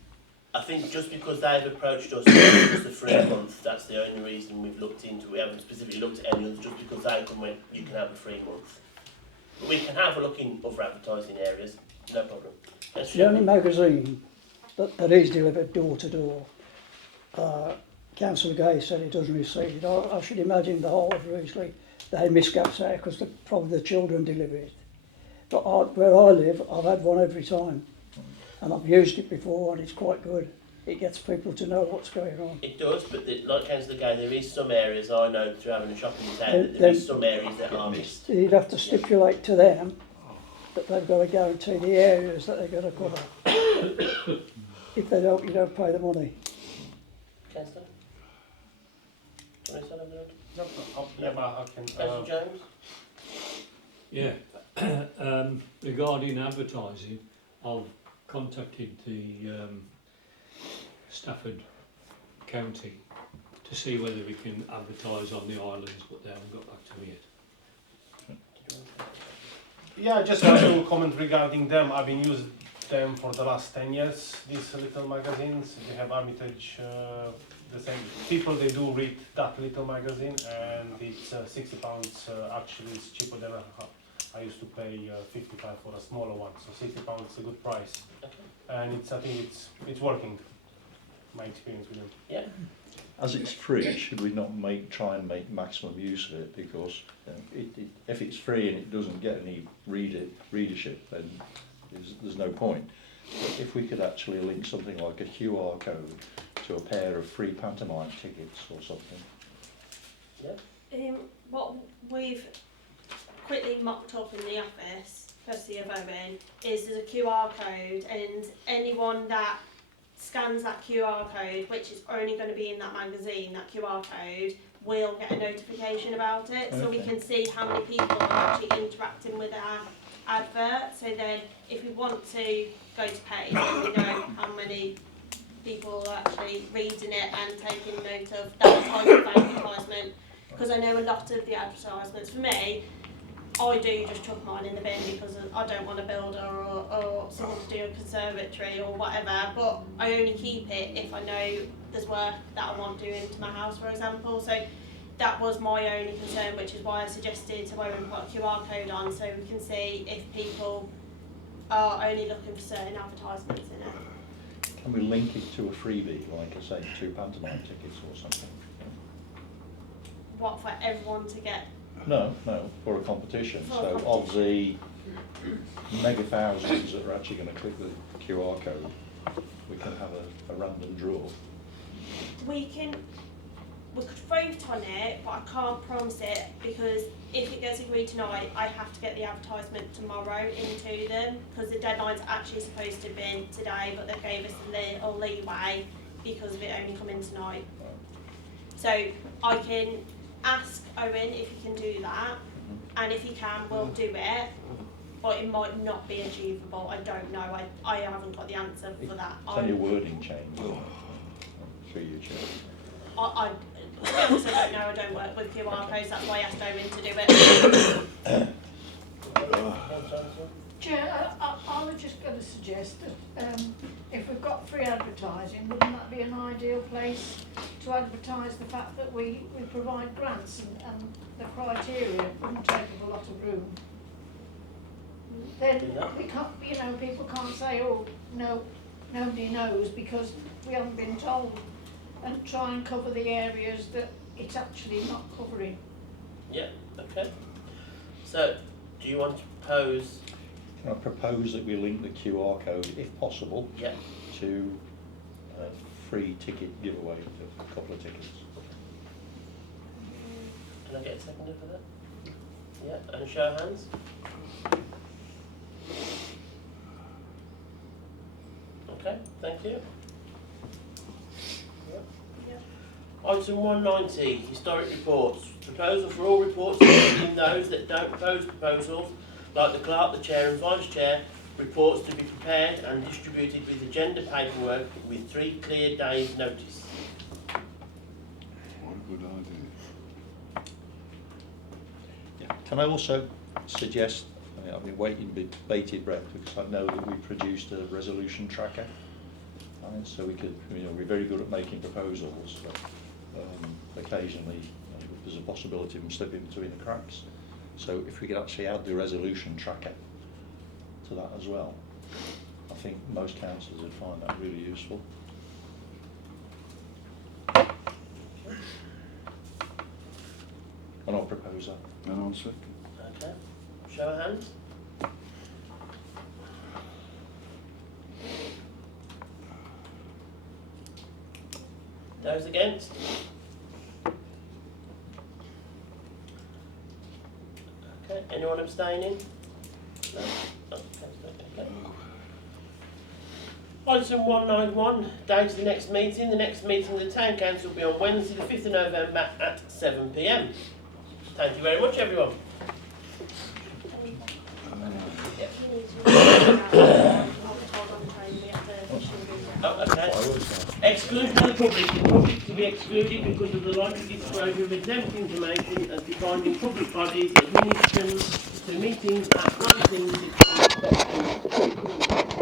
I think just because they've approached us for just a free month, that's the only reason we've looked into it. We haven't specifically looked at any others, just because they come when you can have a free month. But we can have a look in other advertising areas, no problem. The only magazine that is delivered door to door, Councillor Gay said it doesn't receive it. I should imagine the whole of Rugeley, they misgaps out because probably the children deliver it. But where I live, I've had one every time. And I've used it before and it's quite good. It gets people to know what's going on. It does, but like Councillor Gay, there is some areas, I know through having a shop in town, that there is some areas that are missed. You'd have to stipulate to them that they've got to guarantee the areas that they're going to cover. If they don't, you don't pay the money. Councillor? Do you want to say something? Yeah, but I can. Councillor Jones? Yeah. Regarding advertising, I've contacted the Stafford County to see whether we can advertise on the islands, but they haven't got back to me yet. Yeah, just want to comment regarding them. I've been using them for the last 10 years, these little magazines. They have Armitage, the same people, they do read that little magazine, and it's £60. Actually, it's cheaper than I used to pay 55 for a smaller one, so £60 is a good price. And I think it's working, my experience with them. Yeah. As it's free, should we not try and make maximum use of it? Because if it's free and it doesn't get any readership, then there's no point. But if we could actually link something like a QR code to a pair of free pantomime tickets or something. Yeah. What we've quickly mocked up in the office, courtesy of Owen, is there's a QR code, and anyone that scans that QR code, which is only going to be in that magazine, that QR code, we'll get a notification about it, so we Okay. can see how many people are actually interacting with our advert. So then, if we want to go to page, then we know how many people are actually reading it and taking note of that type of advertisement. Because I know a lot of the advertisements, for me, I do just chuck mine in the bin because I don't want a builder or someone to do a conservatory or whatever, but I only keep it if I know there's work that I want doing to my house, for example. So that was my only concern, which is why I suggested to where we put a QR code on so we can see if people are only looking for certain advertisements in it. Can we link it to a freebie, like I say, 2 pantomime tickets or something? What, for everyone to get? No, for a competition. For a So competition. of the mega thousands that are actually going to click the QR code, we can have a random draw. We could vote on it, but I can't promise it because if it gets agreed tonight, I have to get the advertisement tomorrow into them because the deadline's actually supposed to have been today, but they gave us a little leeway because of it only coming tonight. So I can ask Owen if he can do that, and if he can, we'll do it. But it might not be achievable. I don't know. I haven't got the answer for that. It's only a wording change, isn't it? Through you, Chair. I to be honest, I don't know. I don't work with QR codes. That's why I asked Owen to do it. Chair, I was just going to suggest that if we've got free advertising, wouldn't that be an ideal place to advertise the fact that we provide grants and the criteria wouldn't take up a lot of room? Then we can't, you know, people can't say, oh, no, nobody knows because we haven't been told, and try and cover the areas that it's actually not covering. Yeah, okay. So, do you want to propose? Can I propose that we link the QR code, if possible, to a free ticket giveaway of a couple of tickets? Can I get a seconder for that? Yeah, and show of hands. Okay, thank you. Item 190, historic reports. Proposal for all reports, including those that don't propose proposals, like the clerk, the chair and vice chair, reports to be prepared and distributed with agenda paperwork with 3 clear days' notice. What a good idea. Yeah. Can I also suggest, I've been waiting with bated breath because I know that we produced a resolution tracker, and so we could, we're very good at making proposals, but occasionally there's a possibility of them slipping between the cracks. So if we could actually add the resolution tracker to that as well, I think most councillors would find that really useful. And I'll propose that. And I'll second. Okay, show of hands. Those against? Okay, anyone abstaining? No? Oh, okay. Item 191, date of the next meeting. The next meeting of the Town Council will be on Wednesday the 5th of November at 7 p.m. Thank you very much, everyone. Oh, okay. Exclusion of the public. The public to be excluded because of the likely disclosure of exempt information as defined in public bodies, admissions to meetings at 1960.